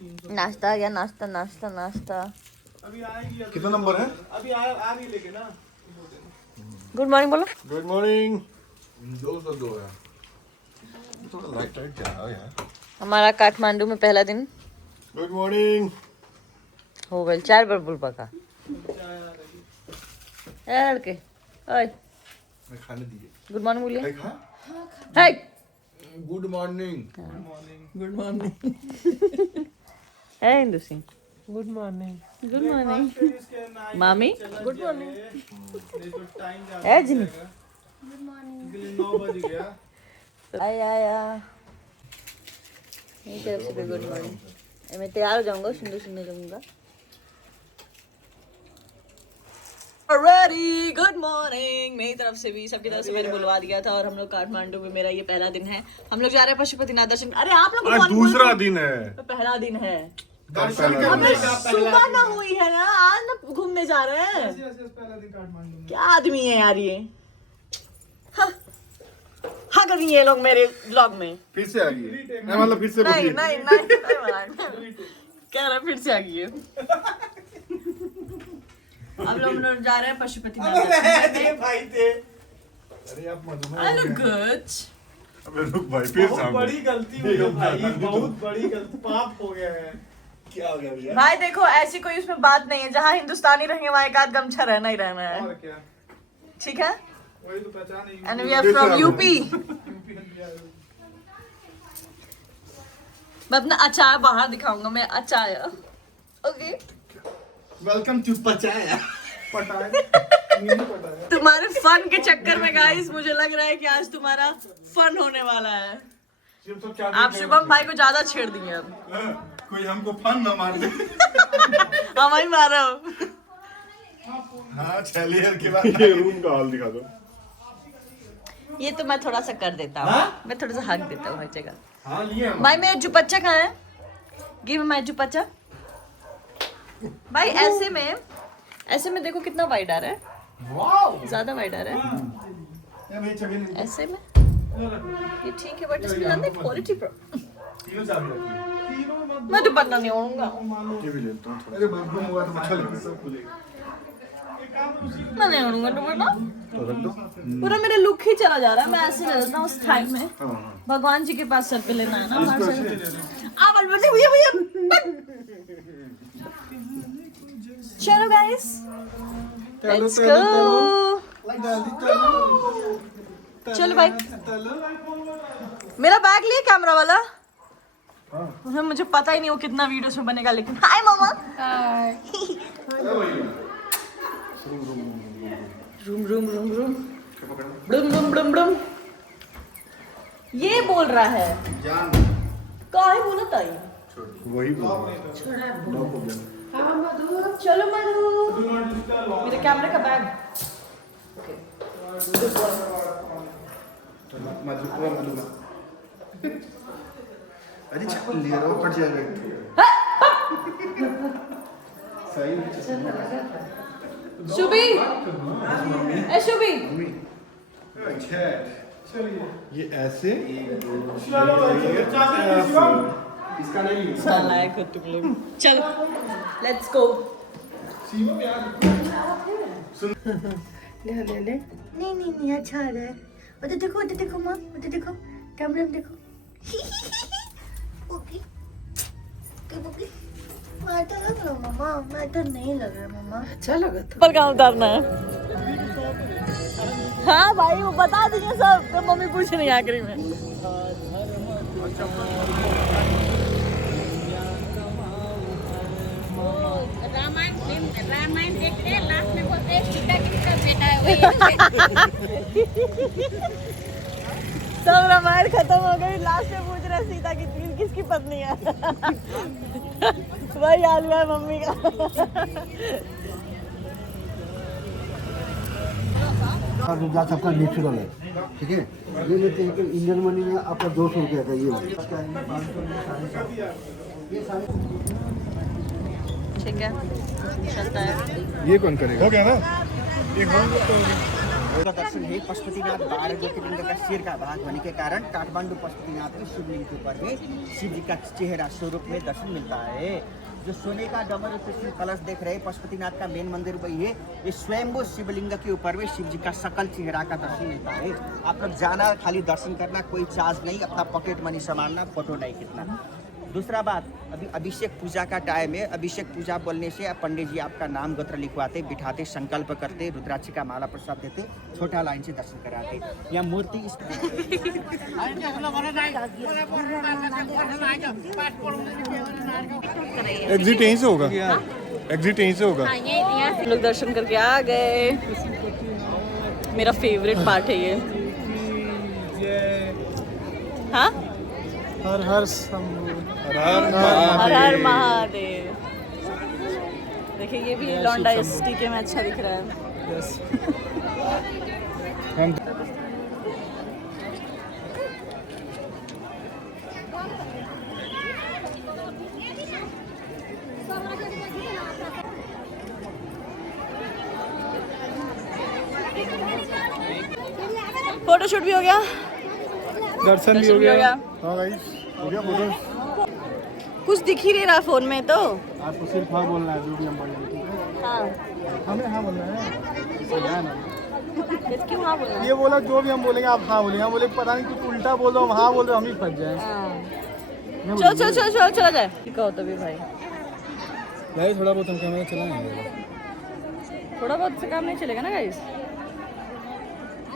नाश्ता आ गया, नाश्ता नाश्ता नाश्ता। अभी आएगी। कितना नंबर है? अभी आ रही लेके ना। गुड मॉर्निंग बोलो। Good morning. 202 है। थोड़ा लाइट लाइट जा रहा है यार। हमारा काठमांडू में पहला दिन गुड मॉर्निंग। हो गए 4 बार बुल पका। लड़के ओए मैं खाने दिए। गुड मॉर्निंग बोलिए। खा। Hi good morning. Good morning. है Hindu Singh. Good morning. Good morning मामी। Good morning. है जिन गुड मॉर्निंग। 9 बज गया। आया मेरी तरफ से भी गुड मॉर्निंग। मैं तैयार हो जाऊंगा, सुंदर सुंदर जाऊंगा। रेडी गुड मॉर्निंग मेरी तरफ से भी, सबकी तरफ से मैंने बुलवा दिया था। और हम लोग काठमांडू में, मेरा ये पहला दिन है। हम लोग जा रहे हैं पशुपतिनाथ दर्शन। अरे आप लोग आज दूसरा दिन है। पहला दिन है। दर्शन हमें सुबह ना हुई है ना, आज ना घूमने जा रहे हैं। पहला दिन काठमांडू में। क्या आदमी है यार ये। हाँ कर ये लोग मेरे ब्लॉग में। फिर से आ गई। मतलब फिर से नहीं रुकी। नहीं नहीं कह रहे फिर से आ गई है। अब लोग जा रहे हैं पशुपतिनाथ दर्शन। भाई थे। अरे आप मधुमेह I हो look गए। good. अबे रुक भाई फिर बहुत सामने। बड़ी गलती हुई है भाई, बहुत बड़ी गलती, पाप हो गया है। क्या हो गया भैया? भाई देखो ऐसी कोई उसमें बात नहीं है। जहाँ हिंदुस्तानी रहेंगे वहाँ एक आध गमछा रहना ही रहना है। और क्या, ठीक है। वही तो पहचान है। And we are from UP. मैं अपना अचार बाहर दिखाऊंगा। मैं अचार ओके। Welcome to पचाया। पटाया नहीं पटाया। तुम्हारे फन के चक्कर में गाइस मुझे लग रहा है कि आज तुम्हारा फन होने वाला है। आप शुभम भाई को ज्यादा छेड़ दिए अब। कोई हमको फन न मार दे। हम ही मारो। हाँ चलिए के बाद ये रूम का हाल दिखा दो। ये तो मैं थोड़ा सा कर देता हूँ। मैं थोड़ा सा हक देता हूँ हर जगह। हाँ लिए हम। भाई मेरा जुपच्चा कहाँ है? गिव माय जुपच्चा। भाई ऐसे में देखो कितना वाइड आ रहा है। वाओ। ज्यादा वाइड आ रहा है। ये भाई चगे नहीं। ऐसे में ये ठीक है बट इसमें ना क्वालिटी तीनों चाबी रखी है। मैं तो पन्ना नहीं ओढ़ूंगा। ये भी लेता हूँ थोड़ा। अरे बंद हुआ तो अच्छा लगेगा। सब खुलेगा। मैं नहीं ओढ़ूंगा दुपट्टा। तो रख दो। पूरा मेरा लुक ही चला जा रहा है। मैं ऐसे ले लेता हूँ उस टाइम में। हाँ। भगवान जी के पास सर पे लेना है ना हमारे से। आवल बजे भैया चलो गाइस लेट्स गो। चलो भाई मेरा बैग लिए कैमरा वाला। मुझे पता ही नहीं वो कितना वीडियोस में बनेगा लेकिन। हाय मामा। रूम रूम रूम रूम डुम डुम डुम डुम। ये बोल रहा है जान। काहे बोला ताई। वही बोल। चलो मधु मेरे कैमरे का बैग। अरे चल ले रहा कट जाएगा। सही। शुभी ए शुभी अच्छा ये ऐसे इसका नहीं है। नालायक हो तुम लोग। चलो लेट्स गो। ले ले नहीं अच्छा आ रहा है। उधर देखो माँ, उधर देखो कैमरे में देखो। ओके ओके माता लग रहा मामा। माता नहीं लग रहा मामा। अच्छा लगा था। पर कहाँ उतारना है? हाँ भाई वो बता दीजिए सब। तो मम्मी पूछ रही है आखिरी में। रामायण देखते हैं लास्ट में बोलते हैं सीता किसका बेटा है। सब रामायण खत्म हो गई। लास्ट में पूछ रहे सीता किसकी पत्नी है। वही हाल हुआ है मम्मी का। जा सबका नेचुरल है। ठीक है ये लेते हैं कि इंडियन मनी में आपका 200 रुपया था ये ठीक है चलता है। ये कौन करेगा? हो गया ना? एक हो गया तो दर्शन है पशुपतिनाथ 12 ज्योतिर्लिंग का सिर का भाग होने के कारण काठमांडू पशुपतिनाथ के शिवलिंग के ऊपर में शिव जी का चेहरा स्वरूप में दर्शन मिलता है। जो सोने का डमरू त्रिशूल कलश देख रहे हैं पशुपतिनाथ का मेन मंदिर वही है। ये स्वयंभू शिवलिंग के ऊपर में शिव जी का सकल चेहरा का दर्शन मिलता है। आप लोग जाना, खाली दर्शन करना, कोई चार्ज नहीं, अपना पॉकेट मनी संभालना, फोटो नहीं खींचना। दूसरा बात, अभी अभिषेक पूजा का टाइम है। अभिषेक पूजा बोलने से पंडित जी आपका नाम गोत्र लिखवाते, बिठाते, संकल्प करते, रुद्राक्ष का माला प्रसाद देते, छोटा लाइन से दर्शन कराते। या मूर्ति एग्जिट यहीं से होगा, एग्जिट यहीं से होगा। हाँ, ये यहाँ से हम लोग दर्शन करके आ गए। मेरा फेवरेट पार्ट है ये। हाँ, हर हर शंभू। हर हर महादेव। देखिए ये भी लौंडा इस टीके में अच्छा दिख रहा है। यस। फोटो शूट भी हो गया, दर्शन भी हो गया। गया। हाँ गाइस, हो गया फोटो। कुछ दिख ही नहीं रहा फोन में तो। आपको सिर्फ हाँ बोलना है, जो भी हम बोलेंगे, ठीक है? हाँ, हमें हाँ बोलना है। सही है ना? क्यों हाँ बोला? ये बोला जो भी हम बोलेंगे आप हाँ बोलेंगे। हम बोले पता नहीं कुछ उल्टा बोल दो, हम हाँ बोल रहे, हम ही फंस जाए। चलो चलो चलो चलो चला जाए। कहो तो भी भाई, भाई थोड़ा बहुत हम कैमरा चलाएंगे। थोड़ा बहुत से काम नहीं चलेगा ना गाइस।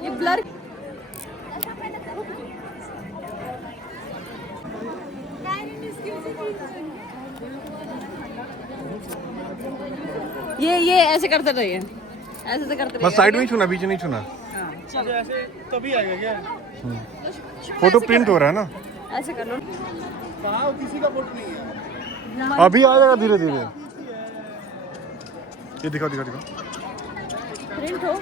ये ब्लर ये ऐसे करते रहिए, ऐसे से करते बस साइड में ही छूना, बीच नहीं छूना। ऐसे तभी आएगा क्या? फोटो प्रिंट हो रहा है ना, ऐसे कर लो। कहाँ किसी का फोटो नहीं है। अभी आ जाएगा धीरे धीरे। ये दिखाओ दिखाओ दिखाओ। प्रिंट हो।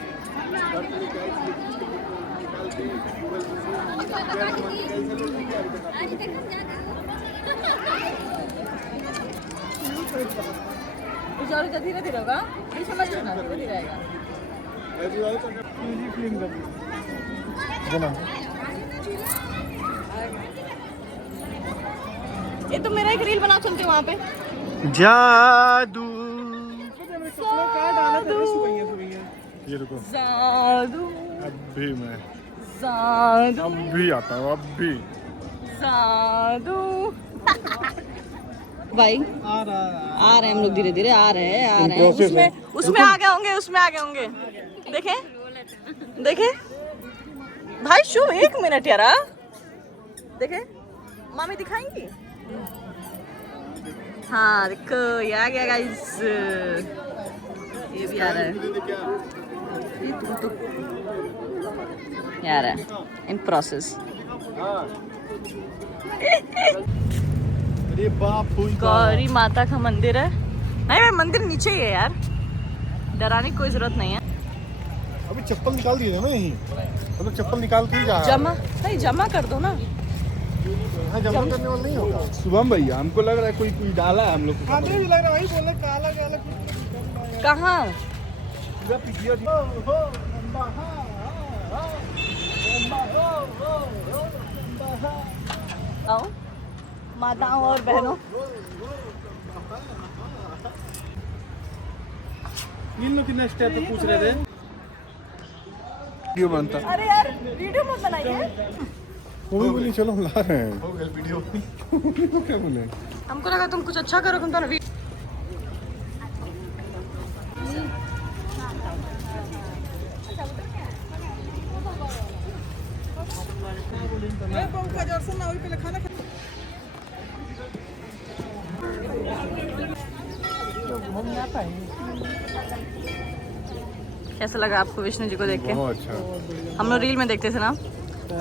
धीरे धीरे होगा, ये समझ लेना, धीरे धीरे आएगा। ये तो मेरा एक रील बना चलते वहाँ पे। जादू। ये रुको, जादू अभी मैं जादू अभी आता हूँ, अभी। जादू भाई आ रहा हैं हम लोग, धीरे धीरे आ रहे हैं। उसमें आ गए होंगे, उसमें आ गए होंगे। देखे देखे भाई, शू 1 मिनट यार। देखे मामी दिखाएंगी। हाँ देखो ये आ गया गाइस, ये भी आ रहा है। ये तो आ रहा है इन प्रोसेस। अरे बाप, गौरी माता का मंदिर है। नहीं भाई, मंदिर नीचे ही है यार, डराने की कोई जरूरत नहीं है। अभी चप्पल निकाल दिए थे ना यहीं, मतलब चप्पल निकाल के ही जा रहा है। जमा नहीं, जमा कर दो ना। हाँ, जमा करने वाला नहीं होगा। शुभम भैया, हमको लग रहा है कोई डाला है हम लोग को। भी लग रहा है, वही बोल रहे काला काला। कहाँ? आओ माताओं और बहनों, इन लोग कितना स्टेप पे पूछ रहे थे। वीडियो बनता। अरे यार वीडियो मत बनाइए। वो भी बोली चलो हम ला रहे हैं। हो गया वीडियो। क्या बोले? हमको लगा तुम कुछ अच्छा करो, तुम तो कैसा लगा आपको विष्णु जी को देख के? बहुत अच्छा। हम लोग रील में देखते थे ना,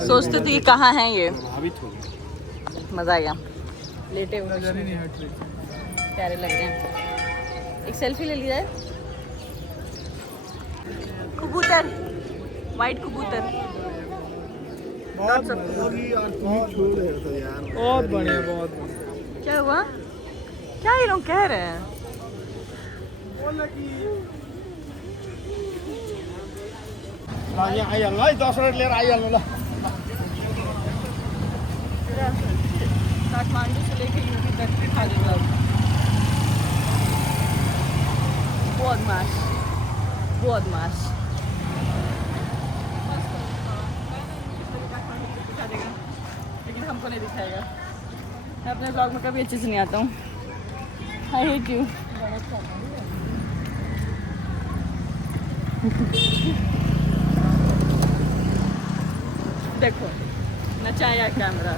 सोचते थे कि कहाँ हैं ये। मजा आ गया, लेटे हुए प्यारे लग रहे हैं। एक सेल्फी ले लिया है। कबूतर, वाइट कबूतर, बहुत बढ़िया, बहुत बढ़िया। क्या हुआ? क्या ये लोग कह रहे हैं? यहाँ आइहाल्नु है 10 मिनट लिएर आइहाल्नु ल काठमांडू से लेके यूपी तक खा लेगा बहुत माश लेकिन हमको नहीं दिखाएगा। मैं अपने ब्लॉग में कभी अच्छे से नहीं आता हूँ। I hate you. देखो नचाया कैमरा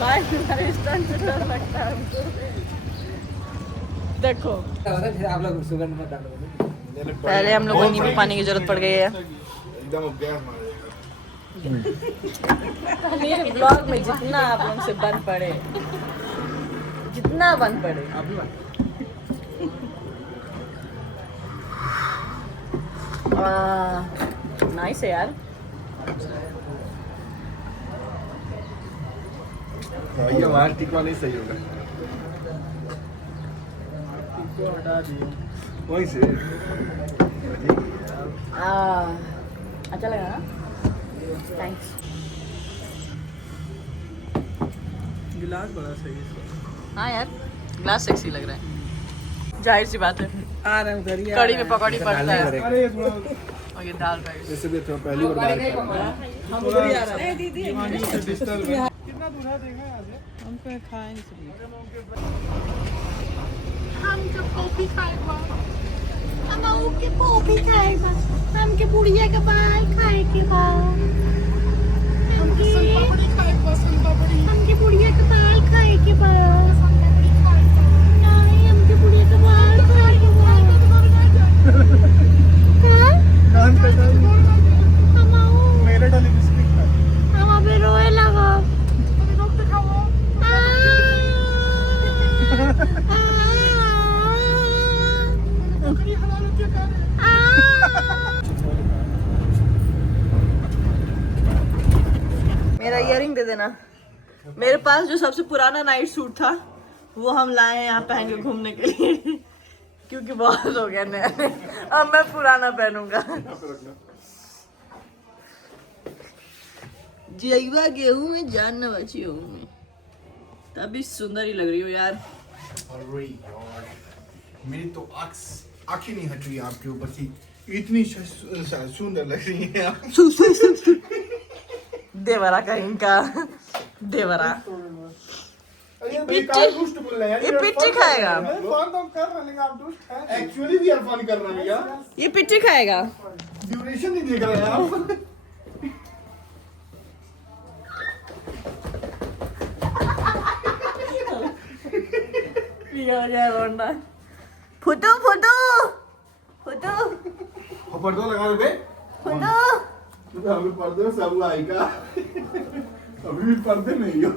भाई तुम्हारे स्टंट से डर लगता है हमको। देखो आप लोग सुगंध मत डालो। पहले हम लोग को नींबू पानी की जरूरत पड़ गई है। एकदम गैस मारेगा। मेरे ब्लॉग में जितना आप लोगों से बन पड़े जितना बन पड़े नाइस है यार। ये हमारा टिकवा नहीं सही होगा वहीं से अच्छा लगा ना? थैंक्स। गिलास बड़ा सही है हाँ यार ग्लास सेक्सी लग रहा है। जाहिर सी बात है आ रहा हूँ घर ही कड़ी में पकौड़ी पड़ता है अरे ये थोड़ा और ये दाल राइस। जैसे भी तो पहली बार डाल कर हम उधर ही आ रहा है दीदी से डिस्टर्ब कितना दूर है देखा यहाँ से हमको खाए नहीं हमके कॉफी खाएगा हम के कॉफी खाएगा हमके बुढ़िया के बाल खाए के बा हमके बुढ़िया के बाल खाए के बा नहीं हमके बुढ़िया के बाल खाए के बा कान पे डाल हम मेरे डाली बिस्किट खा हम अबे रोए लगा मेरा इयरिंग दे देना। मेरे पास जो सबसे पुराना नाइट सूट था वो हम लाए हैं यहाँ पहन के घूमने के लिए क्योंकि बहुत हो गया नया। अब मैं पुराना पहनूंगा। जईवा गेहूं में जान न बची हूँ मैं तभी सुंदर ही लग रही हो यार। अरे यार मेरी तो आँख ही नहीं हट रही आपके ऊपर से इतनी सुंदर लग रही है आप। देवरा कहीं का देवरा ये बेकार दुष्ट बोल रहे हैं ये पिट्ठी खाएगा। फोन तो कर रहे हैं लेकिन आप दुष्ट हैं एक्चुअली भी यार फोन कर रहे हैं यार ये पिट्ठी खाएगा। ड्यूरेशन नहीं देख रहे हैं आप फुटू फुटू फुटू पर्दा लगा दे फुटू अभी पर्दे में सब आएगा अभी भी पर्दे नहीं हो।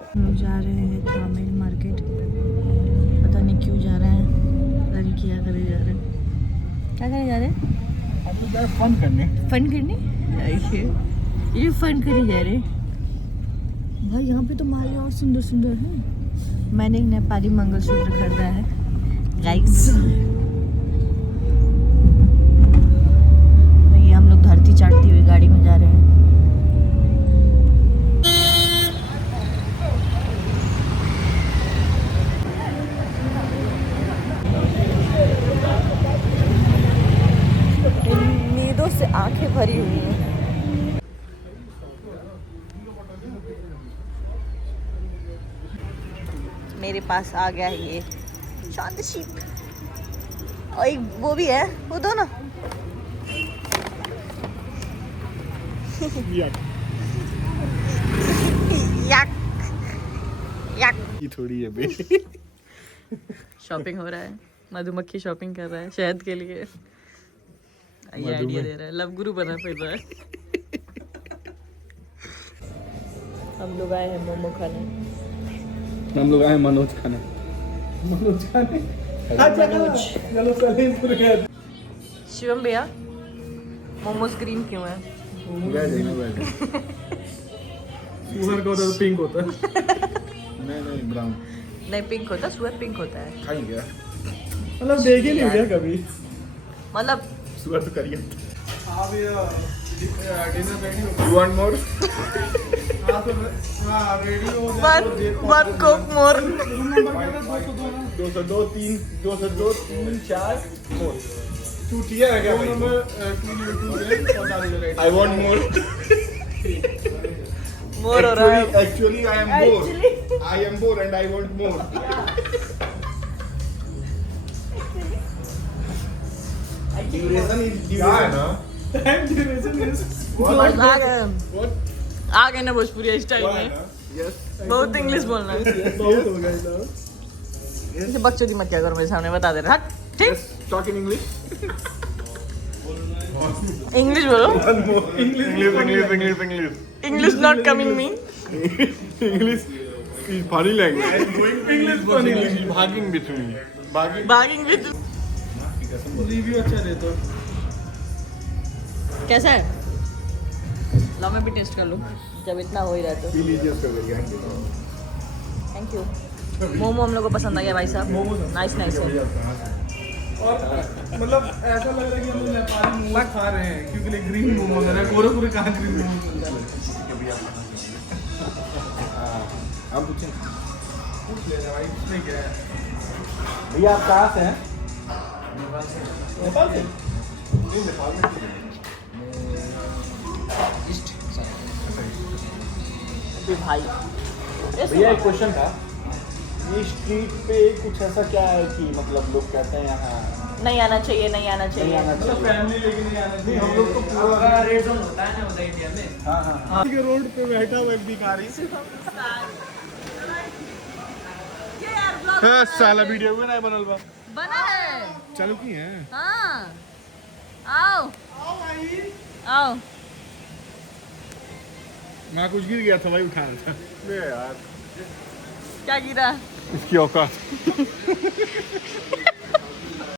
हम लोग जा रहे हैं तामिल मार्केट। पता नहीं क्यों जा रहे हैं लड़की क्या करे जा रहे हैं क्या करे जा रहे हैं हम लोग जा फन करने ये फन करे जा रहे हैं। भाई यहाँ पे तो माले और सुंदर सुंदर हैं। मैंने एक नेपाली मंगलसूत्र खरीदा है गाइस। ये हम लोग धरती चाटती हुई गाड़ी में जा रहे हैं। नींदों से आंखें भरी हुई हैं। मेरे पास आ गया है ये चांद शीप और एक वो भी है वो दो ना। यक यक ये थोड़ी है बे शॉपिंग हो रहा है। मधुमक्खी शॉपिंग कर रहा है शहद के लिए। ये आइडिया दे रहा है लव गुरु बना फिर रहा है। हम लोग आए हैं मोमो खाने। हम लोग आए मनोज खाने मनोज चलो सलीमपुर गए शिवम भैया मोमोज ग्रीन क्यों है? सुअर का होता है पिंक होता है नहीं ब्राउन नहीं पिंक होता सुअर पिंक होता है। खाएंगे मतलब देखे नहीं क्या कभी मतलब सुअर तो करिए आप ये डिनर रेडी हो यू वांट मोर हाँ तो हाँ रेडी हो वन कोक मोर। रूम नंबर क्या था 202 ना 202 3 4 मोर 2 टियर है क्या रूम भाई नंबर 202 और डाल दो राइट आई वांट मोर मोर हो रहा है actually I am bore and I want more duration is duration ना ड्यूरेशन इज आ गए ना भोजपुरी स्टाइल में। यस बहुत इंग्लिश बोलना है। बहुत हो गया था इसे बकचोदी मत क्या करो मेरे सामने, बता दे रहा ठीक। टॉक इन इंग्लिश इंग्लिश बोलो। English English not coming me. English is funny language. English funny language. Bargaining between. Bargaining with. Review अच्छा दे तो कैसा है? लो मैं भी टेस्ट कर लूँ जब इतना हो ही रहा है तो। Be religious कर दिया. Thank you. मोमो हम लोग को पसंद आ गया भाई साहब। नाइस नाइस है। और मतलब ऐसा लग रहा है कि हम लोग नेपाली मोमोज खा रहे हैं क्योंकि ग्रीन मोमोज है गोरखपुर कहाँ ग्रीन मोमोज मिलता है हम पूछें पूछ लेना भाई इसमें क्या है भैया आप कहाँ से हैं? नेपाल से नहीं नेपाल में भाई भैया एक क्वेश्चन था ये स्ट्रीट पे कुछ ऐसा क्या है कि मतलब लोग कहते हैं यहाँ नहीं आना चाहिए, नहीं आना चाहिए। मतलब फैमिली लेके नहीं आना चाहिए हम लोग तो पूरा रेड जोन होता है ना उधर इंडिया में। हाँ हाँ के रोड पे बैठा हुआ एक भिखारी साला वीडियो भी नहीं बनल बा बना है। चालू की है हाँ आओ आओ। मैं कुछ गिर गया था भाई उठा रहा था यार क्या गिरा? इसकी औकात